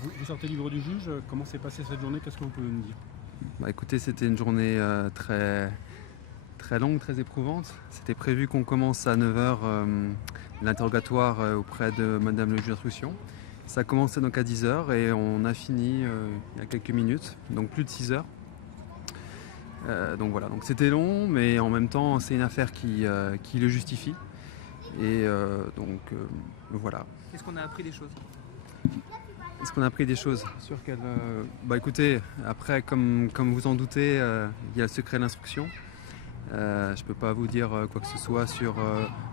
Alors vous sortez libre du juge, comment s'est passée cette journée? Qu'est-ce que vous pouvez nous dire? Écoutez, c'était une journée très, très longue, très éprouvante. C'était prévu qu'on commence à 9 heures l'interrogatoire auprès de Madame le juge d'instruction. Ça a commencé donc à 10 heures et on a fini il y a quelques minutes, donc plus de 6 heures. Donc voilà, donc c'était long, mais en même temps c'est une affaire qui le justifie. Et voilà. Est-ce qu'on a appris des choses? Est-ce qu'on a appris des choses? Sûr qu'elle. Écoutez, après, comme vous en doutez, il y a le secret de l'instruction. Je ne peux pas vous dire quoi que ce soit sur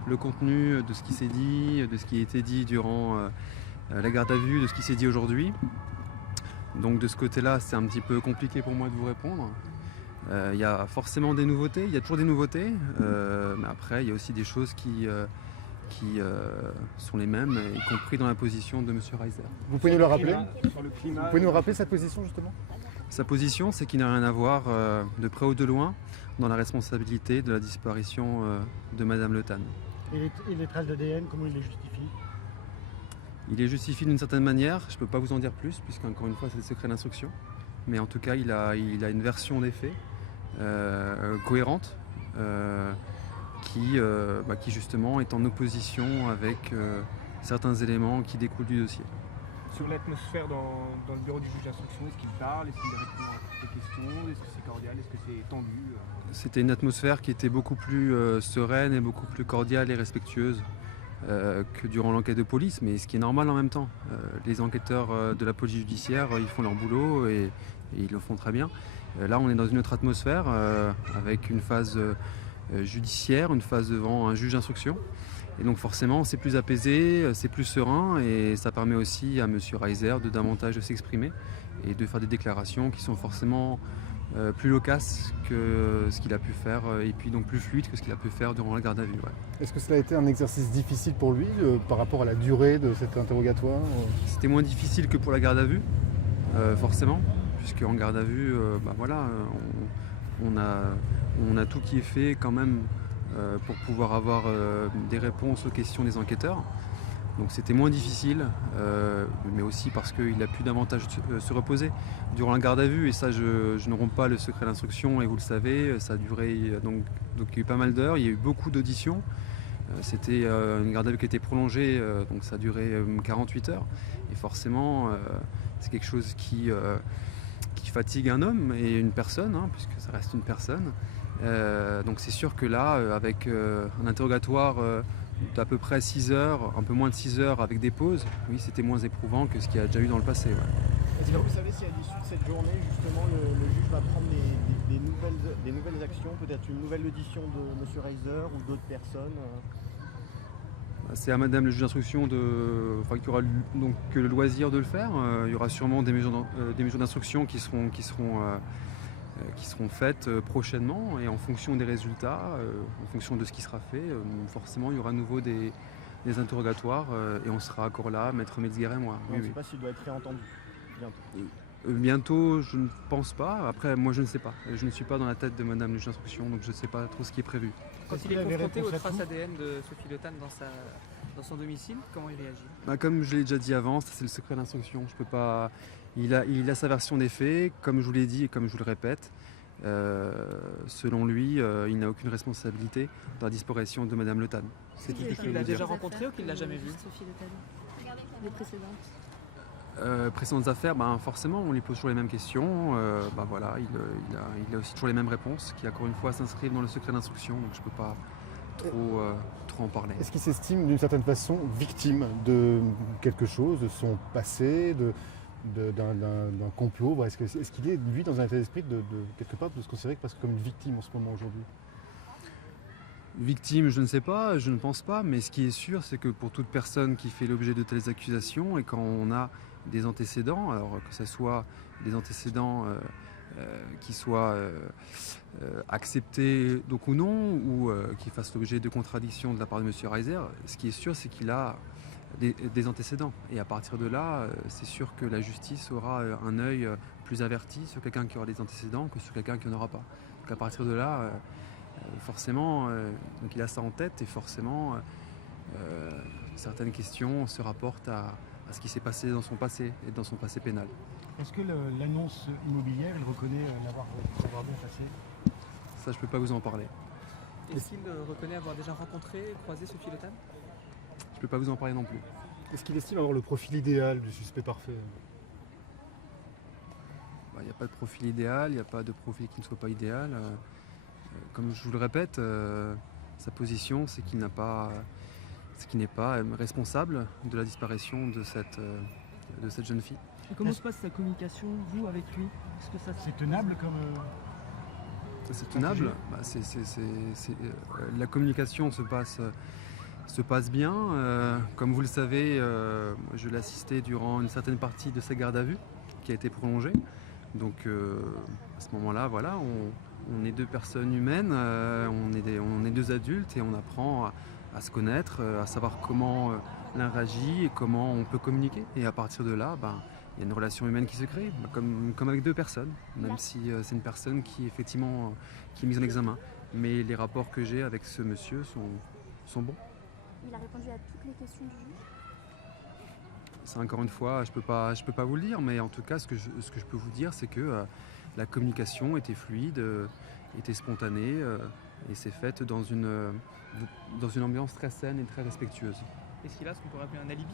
le contenu de ce qui s'est dit, de ce qui a été dit durant la garde à vue, de ce qui s'est dit aujourd'hui. Donc de ce côté-là, c'est un petit peu compliqué pour moi de vous répondre. Il y a forcément des nouveautés, il y a toujours des nouveautés, mais après, il y a aussi des choses qui sont les mêmes, y compris dans la position de M. Reiser. Vous pouvez nous le rappeler? Sur le climat, Vous pouvez nous rappeler sa position justement? Sa position, c'est qu'il n'a rien à voir de près ou de loin dans la responsabilité de la disparition de Madame Le Tan. Et les traces d'ADN, comment il les justifie? Il les justifie d'une certaine manière, je ne peux pas vous en dire plus, puisqu'encore une fois c'est le secret d'instruction. Mais en tout cas, il a une version des faits cohérente, qui justement est en opposition avec certains éléments qui découlent du dossier. sur l'atmosphère dans le bureau du juge d'instruction, est-ce qu'il parle? Est-ce qu'il répond à toutes les questions? Est-ce que c'est cordial? Est-ce que c'est tendu? C'était une atmosphère qui était beaucoup plus sereine et beaucoup plus cordiale et respectueuse que durant l'enquête de police, mais ce qui est normal en même temps. Les enquêteurs de la police judiciaire, ils font leur boulot et ils le font très bien. Là, on est dans une autre atmosphère avec une phase judiciaire, une phase devant un juge d'instruction. Et donc forcément, c'est plus apaisé, c'est plus serein et ça permet aussi à M. Reiser de davantage s'exprimer et de faire des déclarations qui sont forcément plus loquaces que ce qu'il a pu faire et puis donc plus fluide que ce qu'il a pu faire durant la garde à vue. Ouais. Est-ce que cela a été un exercice difficile pour lui par rapport à la durée de cet interrogatoire? C'était moins difficile que pour la garde à vue, forcément, puisque en garde à vue, on a tout qui est fait quand même pour pouvoir avoir des réponses aux questions des enquêteurs. Donc c'était moins difficile, mais aussi parce qu'il a pu davantage se reposer durant la garde à vue. Et ça, je ne romps pas le secret d'instruction, et vous le savez, ça a duré, donc il y a eu pas mal d'heures, il y a eu beaucoup d'auditions. C'était une garde à vue qui était prolongée, donc ça a duré 48 heures. Et forcément, c'est quelque chose qui fatigue un homme et une personne, puisque ça reste une personne. Donc c'est sûr que là, avec un interrogatoire d'à peu près 6 heures, un peu moins de 6 heures avec des pauses, oui, c'était moins éprouvant que ce qu'il y a déjà eu dans le passé. Ouais. Est-ce que vous savez si à l'issue de cette journée, justement, le juge va prendre des nouvelles actions, peut-être une nouvelle audition de M. Reiser ou d'autres personnes? C'est à Madame le juge d'instruction qu'il y aura donc le loisir de le faire. Il y aura sûrement des mesures d'instruction qui seront faites prochainement, et en fonction des résultats, en fonction de ce qui sera fait, forcément il y aura à nouveau des interrogatoires et on sera encore là, Maître Metzger et moi. On ne sait pas s'il doit être réentendu bientôt. Bientôt, je ne pense pas. Après, moi je ne sais pas. Je ne suis pas dans la tête de Madame le juge d'instruction, donc je ne sais pas trop ce qui est prévu. Quand il est confronté aux traces ADN de Sophie Le Tan dans son domicile, comment il réagit? Comme je l'ai déjà dit avant, ça c'est le secret d'instruction. Je peux pas. Il a sa version des faits, comme je vous l'ai dit et comme je vous le répète. Selon lui, il n'a aucune responsabilité dans la disparition de Madame Le Tan. C'est tout ce que je peux Il vous l'a dire. déjà rencontré ou qu'il l'a jamais vu? Sophie Le Tan. Les précédentes. Précédentes affaires, forcément, on lui pose toujours les mêmes questions. Il a aussi toujours les mêmes réponses, qui encore une fois s'inscrivent dans le secret d'instruction, donc je ne peux pas trop en parler. Est-ce qu'il s'estime d'une certaine façon victime de quelque chose, de son passé, d'un complot? Est-ce qu'il est, lui, dans un état d'esprit de quelque part de se considérer presque comme une victime en ce moment aujourd'hui? Victime, je ne sais pas, je ne pense pas, mais ce qui est sûr, c'est que pour toute personne qui fait l'objet de telles accusations, et quand on a des antécédents, alors que ce soit des antécédents qui soient acceptés donc ou non, ou qui fassent l'objet de contradictions de la part de M. Reiser, ce qui est sûr, c'est qu'il a des antécédents. Et à partir de là, c'est sûr que la justice aura un œil plus averti sur quelqu'un qui aura des antécédents que sur quelqu'un qui n'en aura pas. Donc à partir de là, forcément, donc il a ça en tête, et forcément certaines questions se rapportent à à ce qui s'est passé dans son passé et dans son passé pénal. Est-ce que l'annonce immobilière, il reconnaît l'avoir bien passé? Ça, je ne peux pas vous en parler. Est-ce qu'il reconnaît avoir déjà rencontré et croisé Sophie Le Tan? Je ne peux pas vous en parler non plus. Est-ce qu'il estime avoir le profil idéal du suspect parfait? Il n'y a pas de profil idéal, il n'y a pas de profil qui ne soit pas idéal. Comme je vous le répète, sa position, c'est qu'il n'est pas responsable de la disparition de cette jeune fille. Et comment se passe sa communication, vous, avec lui? Est-ce que ça C'est tenable comme... C'est tenable. La communication se passe bien. Comme vous le savez, je l'ai assisté durant une certaine partie de sa garde à vue, qui a été prolongée. Donc à ce moment-là, voilà, on est deux personnes humaines, on est deux adultes et on apprend à se connaître, à savoir comment l'un réagit et comment on peut communiquer. Et à partir de là, il y a une relation humaine qui se crée, comme avec deux personnes, même si c'est une personne qui effectivement qui est mise en examen. Mais les rapports que j'ai avec ce monsieur sont bons. Il a répondu à toutes les questions du juge. Ça, encore une fois, je peux pas vous le dire, mais en tout cas, ce que je peux vous dire, c'est que la communication était fluide, était spontanée et s'est faite dans une ambiance très saine et très respectueuse. Est-ce qu'il a ce qu'on pourrait appeler un alibi?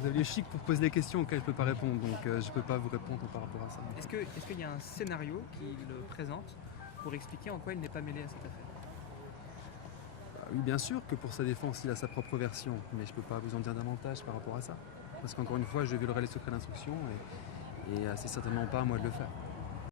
Vous avez les chics pour poser des questions auxquelles je ne peux pas répondre, donc je ne peux pas vous répondre par rapport à ça. Est-ce qu'il y a un scénario qu'il présente pour expliquer en quoi il n'est pas mêlé à cette affaire? Oui, bien sûr que pour sa défense, il a sa propre version, mais je ne peux pas vous en dire davantage par rapport à ça. Parce qu'encore une fois, je violerai les secrets d'instruction et c'est certainement pas à moi de le faire.